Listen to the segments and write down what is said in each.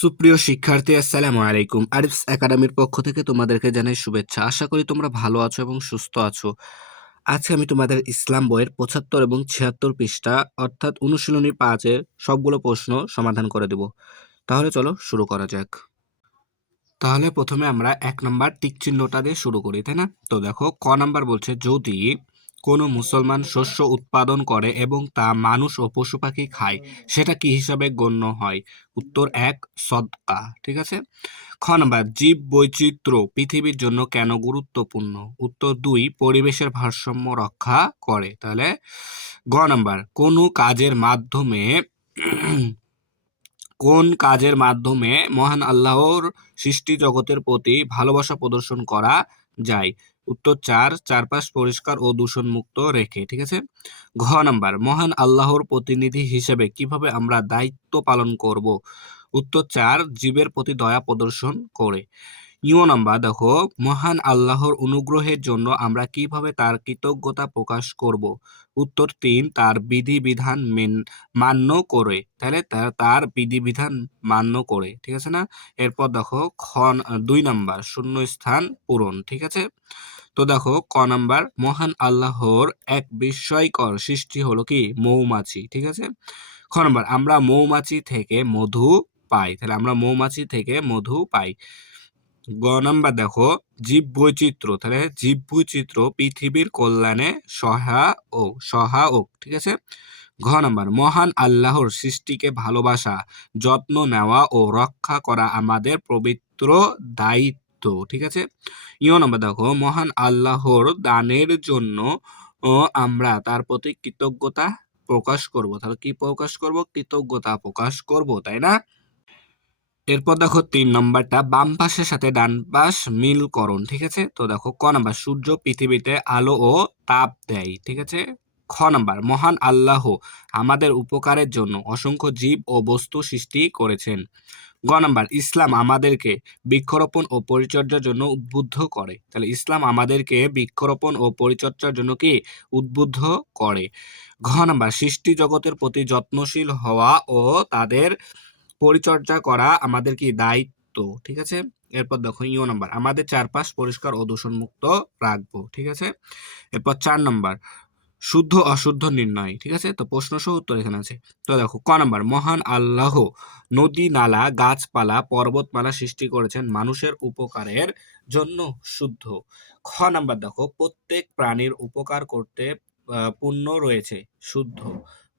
সুপ্রিয় শিক্ষার্থী, আসসালামু আলাইকুম। আরিফস একাডেমির পক্ষ থেকে তোমাদেরকে জানাই শুভেচ্ছা। আশা করি তোমরা ভালো আছো এবং সুস্থ আছো। আজকে আমি তোমাদের ইসলাম বইয়ের ৭৫ এবং ৭৬ পৃষ্ঠা অর্থাৎ অনুশীলনী ৫ এর সবগুলো প্রশ্ন সমাধান করে দেব। তাহলে চলো শুরু করা যাক। তাহলে প্রথমে আমরা ১ নাম্বার টিক চিহ্নটা দিয়ে শুরু করি, তাই না? তো দেখো, ক নাম্বার বলছে, যদি কোনো মুসলমান শস্য উৎপাদন করে এবং তা মানুষ ও পশু পাখি খায়, সেটা কি হিসাবে গণ্য হয়? উত্তর ১, সদকা। ঠিক আছে। খ নাম্বার, জীব বৈচিত্র্য পৃথিবীর জন্য কেন গুরুত্বপূর্ণ? উত্তর ২, পরিবেশের ভারসাম্য রক্ষা করে। তাহলে গ নাম্বার, কোন কাজের মাধ্যমে মহান আল্লাহর সৃষ্টি জগতের প্রতি ভালোবাসা প্রদর্শন করা যায়? উত্তর ৪, চারপাশ পরিষ্কার ও দূষণমুক্ত রেখে। ঠিক আছে। ঘ নাম্বার, মহান আল্লাহর প্রতিনিধি হিসেবে কিভাবে আমরা দায়িত্ব পালন করব? উত্তর ৪, জীবের প্রতি দয়া প্রদর্শন করে। ইউ নাম্বার দেখো, মহান আল্লাহর অনুগ্রহের জন্য আমরা কিভাবে তার কৃতজ্ঞতা প্রকাশ করব? উত্তর ৩, তার বিধিবিধান মান্য করে। তাহলে তার বিধিবিধান মান্য করে। ঠিক আছে না? এরপর দেখো ২ নাম্বার, শূন্য স্থান পূরণ। ঠিক আছে। তো দেখো, ক নাম্বার, মহান আল্লাহর এক বিস্ময়কর সৃষ্টি হলো কি? মৌমাছি। ঠিক আছে। খ নাম্বার, আমরা মৌমাছি থেকে মধু পাই। তাহলে আমরা মৌমাছি থেকে মধু পাই। গ নাম্বার দেখো, জীববৈচিত্র্য। তাহলে জীববৈচিত্র্য পৃথিবীর কল্যাণে সহায়ক। ঠিক আছে। ঘ নাম্বার, মহান আল্লাহর সৃষ্টিকে ভালোবাসা, যত্ন নেওয়া ও রক্ষা করা আমাদের পবিত্র দায়িত্ব। ঠিক আছে। ইয় নাম্বার দেখো, মহান আল্লাহর দানের জন্য আমরা তার প্রতি কৃতজ্ঞতা প্রকাশ করব। তাহলে কি প্রকাশ করব? কৃতজ্ঞতা প্রকাশ করব, তাই না? এরপর দেখো ৩ নম্বরটা, বাম পাশের সাথে ডান পাশ মিলকরণ। ঠিক আছে। তো দেখো, ক নাম্বার, সূর্য পৃথিবীতে আলো ও তাপ দেয়। ঠিক আছে। খ নাম্বার, মহান আল্লাহ আমাদের উপকারের জন্য অসংখ্য জীব ও বস্তু সৃষ্টি করেছেন। গ নাম্বার, ইসলাম আমাদেরকে বৃক্ষরোপণ ও পরিচর্যার জন্য উদ্বুদ্ধ করে। তাহলে ইসলাম আমাদেরকে বৃক্ষরোপণ ও পরিচর্যার জন্য কি উদ্বুদ্ধ করে। ঘ নাম্বার, সৃষ্টি জগতের প্রতি যত্নশীল হওয়া ও তাদের পরিচর্যা করা আমাদের কি দায়িত্ব। ঠিক আছে। এরপর দেখো, ইউ নাম্বার, আমাদের চারপাশ পরিষ্কার ও দূষণমুক্ত রাখবো। ঠিক আছে। এরপর ৪ নাম্বার, শুদ্ধ অশুদ্ধ নির্ণয়। ঠিক আছে। তো প্রশ্ন সহ উত্তর এখানে আছে। তো দেখো, ক নাম্বার, মহান আল্লাহ নদী, নালা, গাছপালা, পর্বতমালা সৃষ্টি করেছেন মানুষের উপকারের জন্য শুদ্ধ। খ নাম্বার দেখো, প্রত্যেক প্রাণীর উপকার করতে পুণ্য রয়েছে, শুদ্ধ।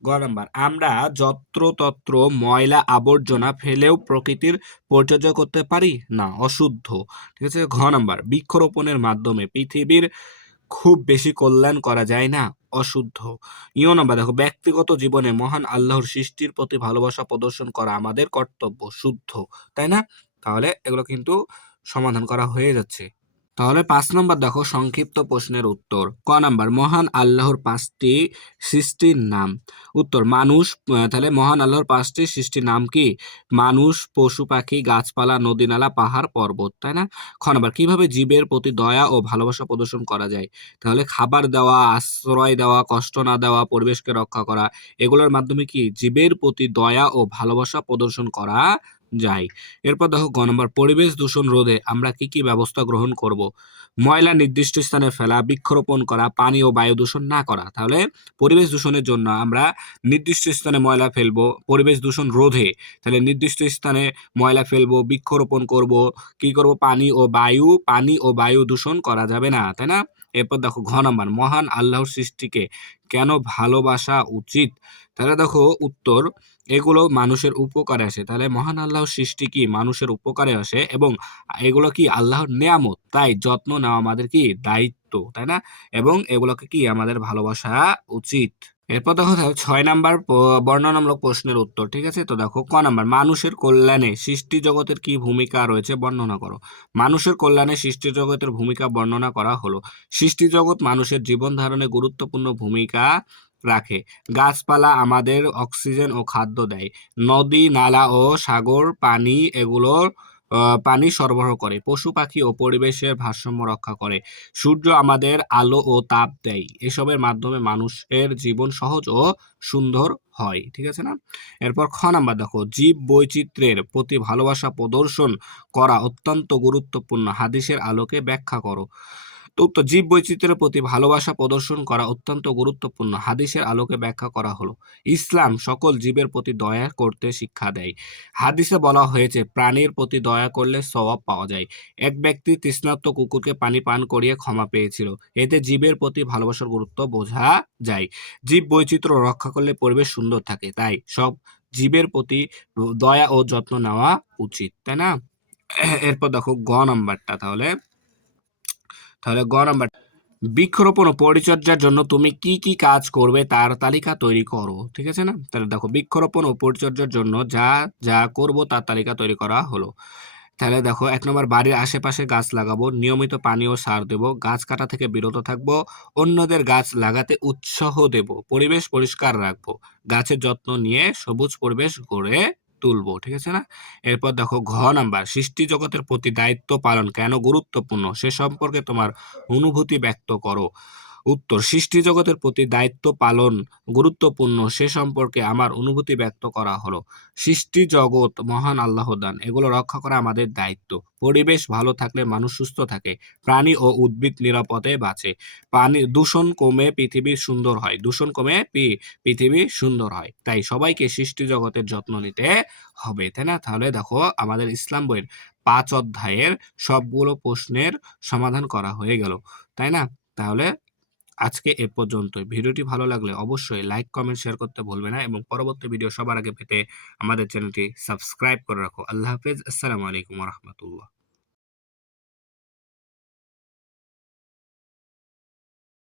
গ নাম্বার, আমরা যত্রতত্র ময়লা আবর্জনা ফেলেও প্রকৃতির পরিচর্যা করতে পারি না, অশুদ্ধ। ঠিক আছে। ঘ নাম্বার, বৃক্ষরোপণের মাধ্যমে পৃথিবীর খুব বেশি কল্যাণ করা যায় না, অশুদ্ধ। ইয় নাম্বার দেখো, ব্যক্তিগত জীবনে মহান আল্লাহর সৃষ্টির প্রতি ভালোবাসা প্রদর্শন করা আমাদের কর্তব্য, শুদ্ধ। তাই না? তাহলে এগুলো কিন্তু সমাধান করা হয়ে যাচ্ছে। তাহলে ৫ নম্বর দেখো, সংক্ষিপ্ত প্রশ্নের উত্তর। ক নাম্বার, মহান আল্লাহর ৫টি সৃষ্টির নাম। উত্তর, মানুষ। তাহলে মহান আল্লাহর ৫টি সৃষ্টির নাম কি? মানুষ, পশু পাখি, গাছপালা, নদী নালা, পাহাড় পর্বত। তাই না? খ নাম্বার, কিভাবে জীবের প্রতি দয়া ও ভালোবাসা প্রদর্শন করা যায়? তাহলে খাবার দেওয়া, আশ্রয় দেওয়া, কষ্ট না দেওয়া, পরিবেশকে রক্ষা করা, এগুলোর মাধ্যমে কি জীবের প্রতি দয়া ও ভালোবাসা প্রদর্শন করা যায়। এরপর দেখো, গ নম্বর, পরিবেশ দূষণ রোধে আমরা কি কি ব্যবস্থা গ্রহণ করব? ময়লা নির্দিষ্ট স্থানে ফেলা, বৃক্ষরোপণ করা, পানি ও বায়ু দূষণ না করা। তাহলে পরিবেশ দূষণের জন্য আমরা নির্দিষ্ট স্থানে ময়লা ফেলবো, পরিবেশ দূষণ রোধে তাহলে নির্দিষ্ট স্থানে ময়লা ফেলবো, বৃক্ষরোপণ করব, কি করব? পানি ও বায়ু দূষণ করা যাবে না, তাই না? এরপর দেখো, ঘ নাম্বার, মহান আল্লাহর সৃষ্টিকে কেন ভালোবাসা উচিত? তাহলে দেখো উত্তর, এগুলো মানুষের উপকারে আসে। তাহলে মহান আল্লাহর সৃষ্টি কি মানুষের উপকারে আসে এবং এগুলো কি আল্লাহর নেয়ামত, তাই যত্ন নেওয়া আমাদের কি দায়িত্ব, তাই না? এবং এগুলোকে কি আমাদের ভালোবাসা উচিত। এরপর দেখো ৬ নাম্বার বর্ণনামূলক প্রশ্নের উত্তর। ঠিক আছে। তো দেখো, ক নাম্বার, মানুষের কল্যাণে সৃষ্টি জগতের কি ভূমিকা রয়েছে বর্ণনা করো। মানুষের কল্যাণে সৃষ্টি জগতের ভূমিকা বর্ণনা করা হলো। সৃষ্টি জগৎ মানুষের জীবন ধারণে গুরুত্বপূর্ণ ভূমিকা রাখে। গাছপালা আমাদের অক্সিজেন ও খাদ্য দেয়। নদী, নালা ও সাগর পানি এগুলোর পানি সরবরাহ করে, পশু পাখি ও পরিবেশের ভারসাম্য রক্ষা করে, সূর্য আমাদের আলো ও তাপ দেয়, এসবের মাধ্যমে মানুষের জীবন সহজ ও সুন্দর হয়। ঠিক আছে না? এরপর খ নাম্বার দেখো, জীব বৈচিত্র্যের প্রতি ভালোবাসা প্রদর্শন করা অত্যন্ত গুরুত্বপূর্ণ, হাদিসের আলোকে ব্যাখ্যা করো। তো উত্তর, জীব বৈচিত্র্যের প্রতি ভালোবাসা প্রদর্শন করা অত্যন্ত গুরুত্বপূর্ণ, হাদিসের আলোকে ব্যাখ্যা করা হলো। ইসলাম সকল জীবের প্রতি দয়া করতে শিক্ষা দেয়। হাদিসে বলা হয়েছে প্রাণীর প্রতি দয়া করলে সওয়াব পাওয়া যায়। এক ব্যক্তি তৃষ্ণার্ত কুকুরকে পানি পান করিয়ে ক্ষমা পেয়েছিল। এতে জীবের প্রতি ভালোবাসার গুরুত্ব বোঝা যায়। জীব বৈচিত্র্য রক্ষা করলে পরিবেশ সুন্দর থাকে, তাই সব জীবের প্রতি দয়া ও যত্ন নেওয়া উচিত, তাই না? এরপর দেখো গ নাম্বারটা, তাহলে তাহলে গ নাম্বার, বৃক্ষরোপণ ও পরিচর্যার জন্য তুমি কি কি কাজ করবে তার তালিকা তৈরি করো। ঠিক আছে না? তাহলে দেখো, বৃক্ষরোপণ ও পরিচর্যার জন্য যা যা করব তার তালিকা তৈরি করা হলো। তাহলে দেখো, ১ নম্বর, বাড়ির আশেপাশে গাছ লাগাবো, নিয়মিত পানি ও সার দেব, গাছ কাটা থেকে বিরত থাকবো, অন্যদের গাছ লাগাতে উৎসাহ দেব, পরিবেশ পরিষ্কার রাখবো, গাছের যত্ন নিয়ে সবুজ পরিবেশ গড়ে তুলবো। ঠিক আছে না? এরপর দেখো ঘ নাম্বার, সৃষ্টি জগতের প্রতি দায়িত্ব পালন কেন গুরুত্বপূর্ণ সে সম্পর্কে তোমার অনুভূতি ব্যক্ত করো। উত্তর, সৃষ্টি জগতের প্রতি দায়িত্ব পালন গুরুত্বপূর্ণ সে সম্পর্কে আমার অনুভূতি ব্যক্ত করা হলো। সৃষ্টি জগৎ মহান আল্লাহ দান, এগুলো রক্ষা করা আমাদের দায়িত্ব। পরিবেশ ভালো থাকলে মানুষ সুস্থ থাকে, প্রাণী ও উদ্ভিদ নিরাপদে বাঁচে, পানি দূষণ কমে পৃথিবী সুন্দর হয়, দূষণ কমে পৃথিবী সুন্দর হয়। তাই সবাইকে সৃষ্টি জগতের যত্ন নিতে হবে, তাই না? তাহলে দেখো, আমাদের ইসলাম বইয়ের ৫ অধ্যায়ের সবগুলো প্রশ্নের সমাধান করা হয়ে গেল, তাই না? তাহলে আজকে এ পর্যন্তই। ভিডিওটি ভালো লাগলে অবশ্যই লাইক, কমেন্ট, শেয়ার করতে ভুলবে না এবং পরবর্তী ভিডিও সবার আগে পেতে আমাদের চ্যানেলটি সাবস্ক্রাইব করে রাখো। আল্লাহ হাফেজ। আসসালামু আলাইকুম ওয়া রাহমাতুল্লাহ।